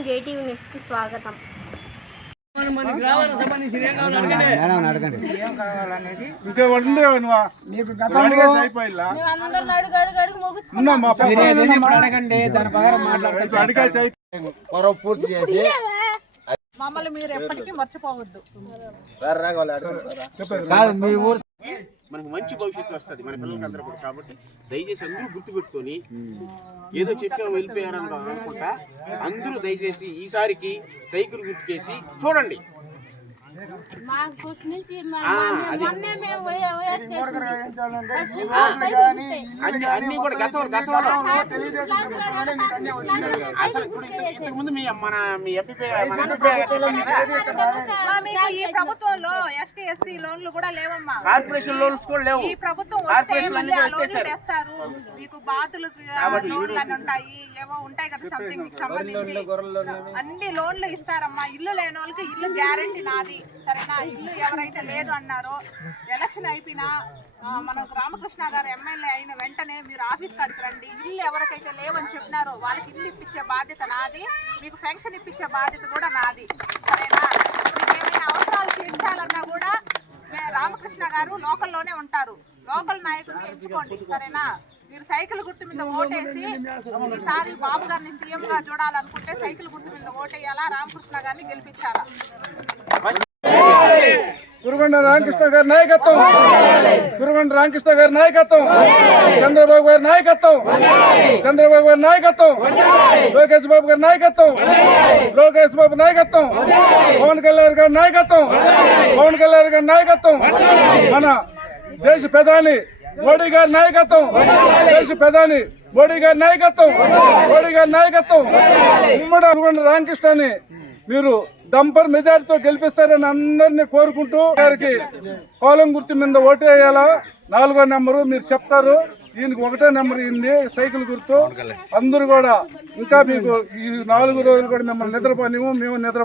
JTV న్యూస్కి స్వాగతం. పూర్తి చేసి. మమ్మల్ని మీరు ఎప్పటికీ మర్చిపోవద్దు. కాదు మీ ఊరు మనకు మంచి భవిష్యత్తు వస్తుంది మన పిల్లలకి అందరూ కూడా. కాబట్టి దయచేసి అందరూ గుర్తుపెట్టుకొని ఏదో చెప్పా వెళ్ళిపోయారని అనుకుంటా అందరూ దయచేసి ఈసారికి సైకిల్ గుర్తుకేసి చూడండి. అన్ని అన్ని కూడా గతం గతంలో అసలు ఇప్పుడు ఇంతకు- ఇంతకు ముందు మీ మన మీ ఎంపీ మన ఎంపీ మా మీకు ఈ ప్రభుత్వంలో ఎస్టీ ఎస్సీ లోన్లు కూడా లేవమ్మా. కార్పొరేషన్ లోన్స్ కూడా లేవు. ఈ ప్రభుత్వం కార్పొరేషన్ మళ్ళీ అన్ని తెస్తారు. మీకు బాతులు లోన్లు అని ఉంటాయి ఏవో ఉంటాయి కదా సంథింగ్ మీకు సంబంధించి. అన్ని లోన్లు ఇస్తారమ్మా. ఇల్లు లేని వాళ్ళకి ఇల్లు గ్యారెంటీ నాది. సరేనా? ఇల్లు ఎవరైతే లేదు అన్నారో ఎలక్షన్ అయిపోయినా మన రామకృష్ణ గారు ఎమ్మెల్యే అయిన వెంటనే మీరు ఆఫీస్ కాడికి రండి. ఇల్లు ఎవరికైతే లేవని చెప్పినారో వాళ్ళకి ఇల్లు ఇప్పించే బాధ్యత నాది. మీకు పెన్షన్ ఇప్పించే బాధ్యత కూడా నాది. సరేనా? మీకు ఏమైనా అవసరాలు తీర్చాలన్నా కూడా రామకృష్ణ గారు లోకల్లోనే ఉంటారు. లోకల్ నాయకుడిని ఎంచుకోండి. సరేనా? మీరు సైకిల్ గుర్తు మీద ఓటేసి ఈసారి బాబు గారిని సీఎం గా చూడాలనుకుంటే సైకిల్ గుర్తు మీద ఓటేయాలా? రామకృష్ణ గారిని గెలిపించాలా? కురుగొండ రామకృష్ణ గారి నాయకత్వం కురుగొండ రామకృష్ణ గారి నాయకత్వం చంద్రబాబు గారి నాయకత్వం చంద్రబాబు గారి నాయకత్వం లోకేష్ బాబు గారి నాయకత్వం లోకేష్ బాబు నాయకత్వం పవన్ కళ్యాణ్ గారి నాయకత్వం పవన్ కళ్యాణ్ గారి నాయకత్వం మన దేశ ప్రధాని మోడీ గారి నాయకత్వం దేశ ప్రధాని మోడీ గారి నాయకత్వం మోడీ గారి నాయకత్వం ఉమ్మడి కురుగొండ రామకృష్ణని మీరు డంపర్ మెజార్టీతో గెలిపిస్తారని అందరినీ కోరుకుంటూ గారికి కోలం గుర్తు మీద ఓటు వేయాలా? నాలుగో నెంబరు మీరు చెప్తారు. ఈయనకి ఒకటే నెంబర్ ఇంది సైకిల్ గుర్తు. అందరూ కూడా ఇంకా మీకు ఈ నాలుగు రోజులు కూడా మిమ్మల్ని నిద్రపోనివ్వు మేము నిద్ర